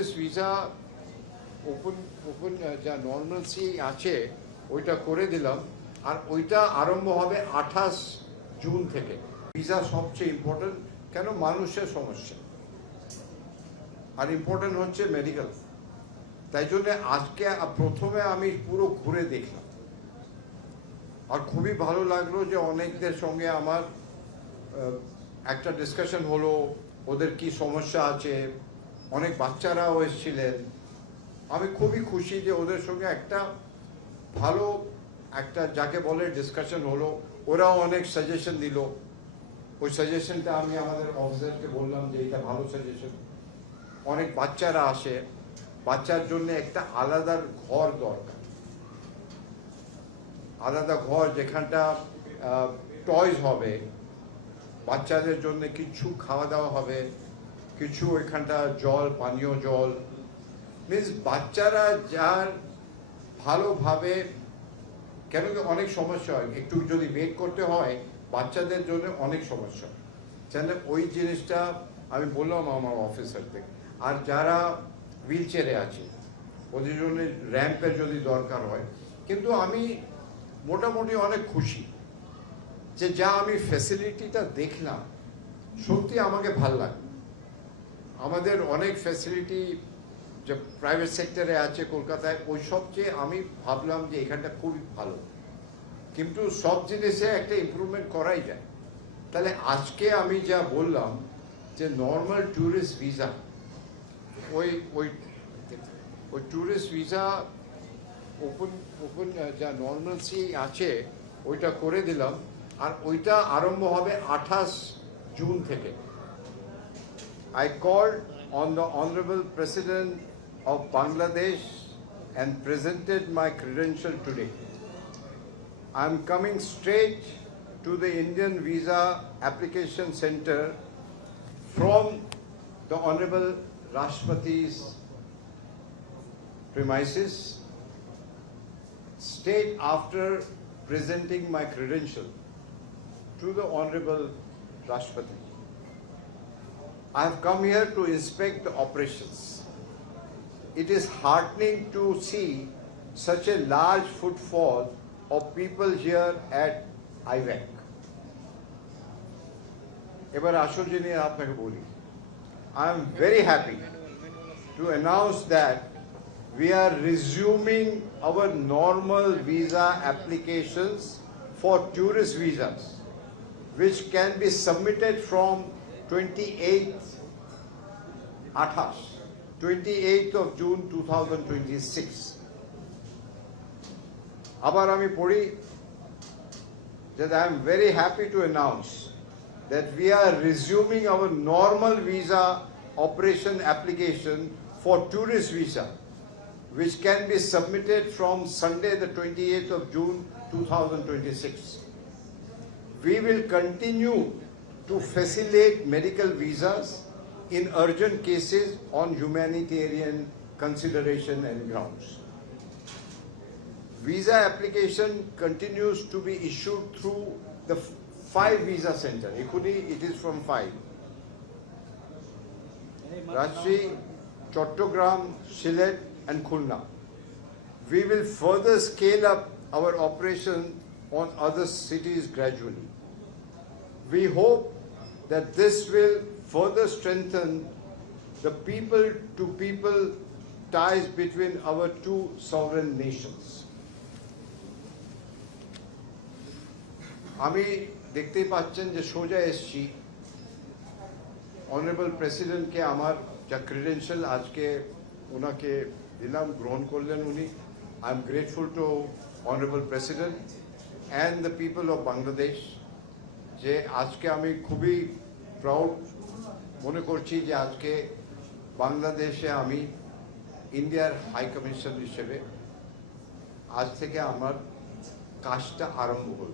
Tourist visa open যা নর্মালসি আছে ওইটা করে দিলাম, আর ওইটা আরম্ভ হবে 28 জুন থেকে। ভিসা সবচেয়ে ইম্পর্টেন্ট, কেন মানুষের সমস্যা, আর ইম্পর্টেন্ট হচ্ছে মেডিকেল। তাই জন্য আজকে প্রথমে আমি পুরো ঘুরে দেখলাম, আর খুবই ভালো লাগলো যে অনেকদের সঙ্গে আমার একটা ডিসকাশন হলো, ওদের কি সমস্যা আছে। অনেক বাচ্চারাও এসেছিলেন। আমি খুবই খুশি যে ওদের সঙ্গে একটা ভালো একটা যাকে বলে ডিসকাশন হলো। ওরাও অনেক সাজেশন দিল। ওই সাজেশনটা আমি আমাদের অফিসারকে বললাম যে এটা ভালো সাজেশন। অনেক বাচ্চারা আসে, বাচ্চার জন্য একটা আলাদা ঘর দরকার, আলাদা ঘর যেখানটা টয়স হবে, বাচ্চাদের জন্য কিছু খাওয়া দাওয়া হবে, কিছু ওইখানটা জল, পানীয় জল, মিনস বাচ্চারা যার ভালোভাবে, কেন কি অনেক সমস্যা হয়, একটু যদি ওয়েট করতে হয় বাচ্চাদের জন্য অনেক সমস্যা। তাহলে ওই জিনিসটা আমি বললাম আমার অফিসার থেকে। আর যারা হুইল চেয়ারে আছে ওদের জন্য র্যাম্পের যদি দরকার হয়। কিন্তু আমি মোটামুটি অনেক খুশি যে যা আমি ফ্যাসিলিটিটা দেখলাম, সত্যি আমাকে ভাল লাগে। আমাদের অনেক ফ্যাসিলিটি যে প্রাইভেট সেক্টরে আছে কলকাতায়, ওই সবচেয়ে আমি ভাবলাম যে এখানটা খুবই ভালো, কিন্তু সব জিনিসে একটা ইমপ্রুভমেন্ট করাই যায়। তাহলে আজকে আমি যা বললাম যে নর্মাল ট্যুরিস্ট ভিসা, ওই ওই ওই ট্যুরিস্ট ভিসা ওপেন যা নর্মালসি আছে ওইটা করে দিলাম, আর ওইটা আরম্ভ হবে 28 জুন থেকে। I called on the Honorable President of Bangladesh and presented my credential today. I am coming straight to the Indian Visa Application Center from the Honorable Rashtrapati's premises, straight after presenting my credential to the Honorable Rashtrapati. I have come here to inspect the operations. It is heartening to see such a large footfall of people here at IVAC. এবার আসল জিনিস আপনাকে বলি, I am very happy to announce that we are resuming our normal visa applications for tourist visas, which can be submitted from 28th of June 2026. আবার আমি পড়ি that I am very happy to announce that we are resuming our normal visa operation application for tourist visa, which can be submitted from Sunday the 28th of June 2026. We will continue to facilitate medical visas in urgent cases on humanitarian consideration and grounds. Visa application continues to be issued through the 5 visa centers. Equally, it is from 5. Rajshahi, Chattogram, Sylhet and Khulna. We will further scale up our operation on other cities gradually. We hope that this will further strengthen the people-to-people ties between our two sovereign nations. আমি দেখতেই পাচ্ছেন যে সোজা এসছি, অনারেবল প্রেসিডেন্টকে আমার যা ক্রেডেনশিয়াল আজকে ওনাকে দিলাম, গ্রহণ করলেন উনি। I am grateful to honourable president and the people of Bangladesh, যে আজকে আমি খুবই প্রাউড মনে করছি যে আজকে বাংলাদেশে আমি ইন্ডিয়ার হাই কমিশন হিসেবে আজ থেকে আমার কাজটা আরম্ভ হল।